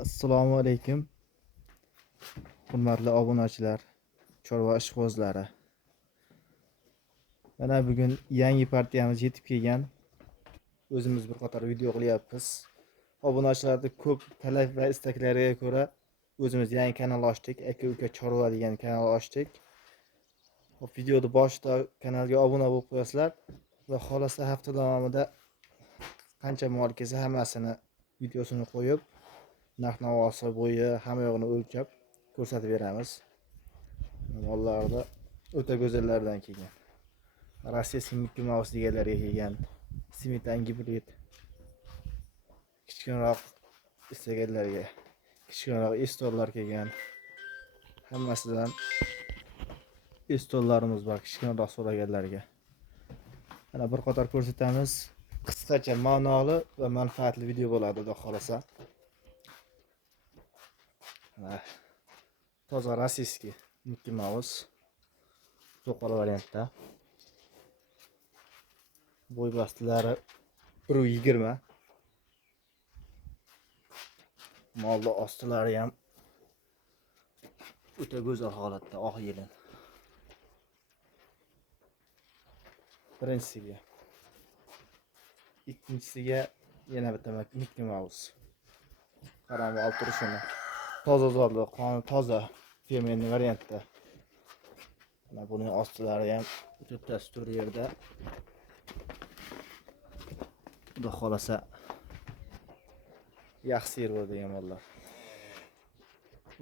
Assalomu alaykum. Hurmatli obunachilar, chorva ishqibozlari. Mana bugun yangi partiyamiz yetib kelgan. O'zimiz bir qator video qilyapmiz. Obunachilarning ko'p talab va istaklariga ko'ra o'zimiz yangi kanal ochdik. Aka-uka chorva degan kanal ochdik. Videoni boshida kanalga obuna bo'lib qo'yasizlar va xolasa hafta davomida qancha mol kelsa hammasini videosini qo'yib, narx-navosi bo'yi hamma yo'g'ini o'lchab ko'rsatib beramiz. Mollarda o'ta go'zallardan kelgan. Rossiyskiy Mickey Mouse deganlarga kelgan. Simitan gibrid. Kichkinaroq istaganlarga kichkinaroq estollar kelgan. Hammasidan estollarimiz bor kichkinaroq so'raganlarga. Mana bir qator ko'rsatamiz. Qisqacha ma'noli va manfaatli video bo'ladi, xudo xolasa. Toza rossiyskiy Mickey Mouse. To'qol variantda. Bo'y bastilari 1.20. Molda ostilari ham o'ta go'zal holatda, oq yelin. Birinchisiga. Ikkinchisiga yana bitta Mickey Mouse. Qarang, olib turishini. Toza zorli, qoni toza fermerni variantda. Mana buning ostilari ham to'rttasi tur yerda. Xudo xolasa yaxshi yer bo'ladigan mollar.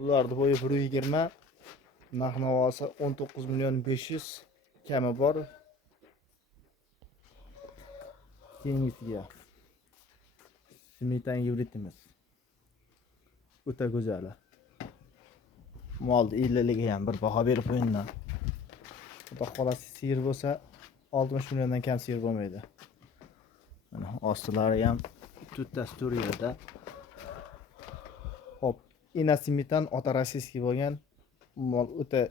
Ularning bo'yi 1.20, narx-navosi 19.500.000 kami bor. Keyingisiga Simitan gibridimiz. O'ta go'zali. Molni illaliga ham bir baho berib qo'yindan. Xudo xolasa sigir bo'lsa 60 milliondan kam sigir bo'lmaydi. Mana ostilari ham to'rttasi tur yerda. Hop, ina Simitan ota rossiyskiy bo'lgan. Mol o'ta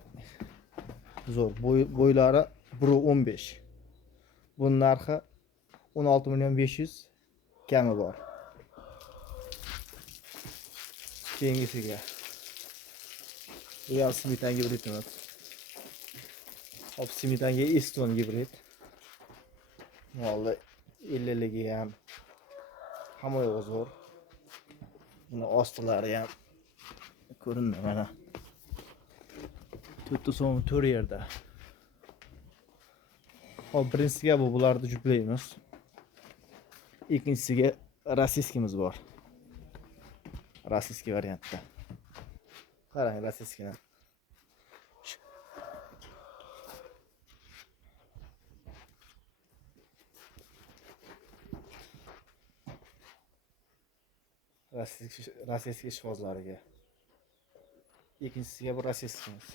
zo'r. Bo'ylari 1.15. Buning narxi 16.500.000 kami bor. Keyingisiga bu ham Simitan gibrid emas. Hop, Simitanga Eston gibrid. Molda illiligi ham hamma yo'g'i zo'r. Buni ostilari ham ko'rindi mana. 4 so'm tur yerda. Hop, birinchisiga bularni juplaymiz. Ikkinchisiga rossiyskimiz bor. Rossiyskiy variantda. Qarang, rossiyskini. Rossiyskiy ishqibozlariga. Ikkinchisiga bu rossiyskimiz.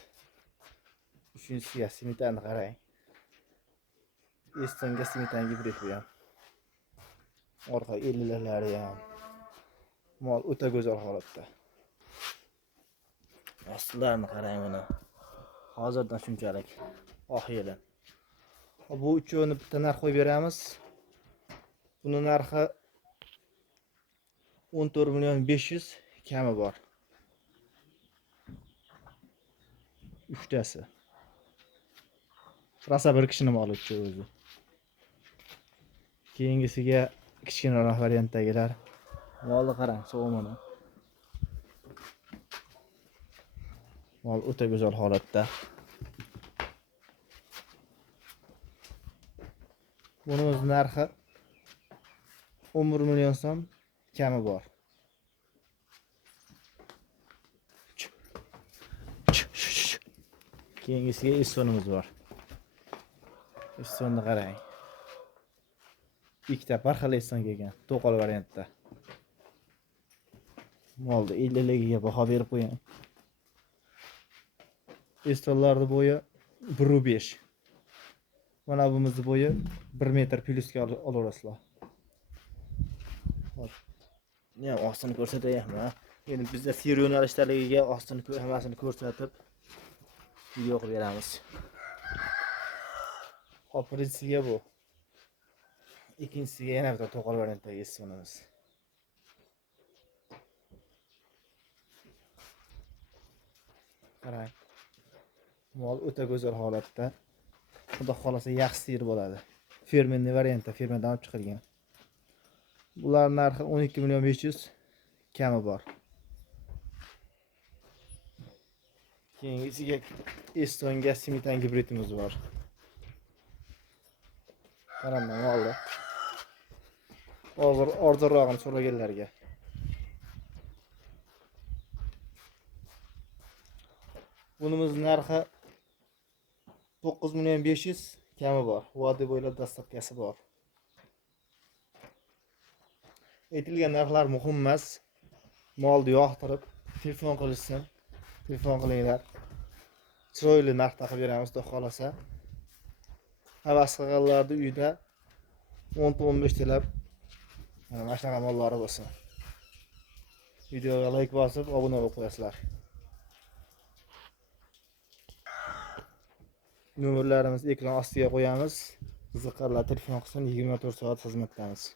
Uchinchisiga Simitanni qarang. Estonga Simitan gibrid bu ham. Orqa ellalari ham. Mol o'ta go'zal holatda. Ostilarini qarang buni. Hozirdan shunchalik oq yelin. Bu uchovini bitta narx qo'yib beramiz. Buni narxi 14.500.000 kami bor. Uchtasi. Rosa bir kishini moli o'zi. Keyingisiga kichkinaroq variantdagilar. Molni qarang, so'mini. Mol o'ta go'zal holatda. Buning narxi 11 million so'm kami bor. Keyingisiga Estonimiz bor. Estonni qarang. Ikkita bir xil Eston kelgan, to'qol variantda. Molni illaligiga baho berib qo'ying. Estonlarning bo'yi 1.5. Mana bumizning bo'yi 1 metr plyusga olaverasizlar. Hop. Men ostini ko'rsatayapman. Endi bizda sir yo'nalishdaligiga ostini hammasini ko'rsatib video qilib beramiz. Hop, birinchisiga bu. Ikkinchisiga yana bitta to'qol variantdagi Estonimiz. Qarang. Mol o'ta go'zal holatda. Xudo xolasa yaxshi sigir bo'ladi. Fermenli variantda, fermendan olib chiqilgan. Bular narxi 12.500.000 kami bor. Keyingisiga Estonga Simitan gibridimiz bor. Qaranglar molda. Hozir arzonrog'ini so'raganlarga. Bunimiz narxi 9.500.000 kami bor. Vodiy bo'ylab dastlabkasi bor. Aytilgan narxlar muhim emas. Molni yoqtirib, telefon qilishsin. Telefon qilinglar. Chiroyli narx taqib beramiz, xudo xolasa. Havas qilganlarni uyda 10-15 talab mana shunaqa mollari bo'lsin. Videoga like bosib, obuna bo'lib qo'yasizlar. Nomerlarimizni ekran ostiga qo'yamiz. Qiziqqanlar telefon qilsin, 24 soat xizmatdamiz.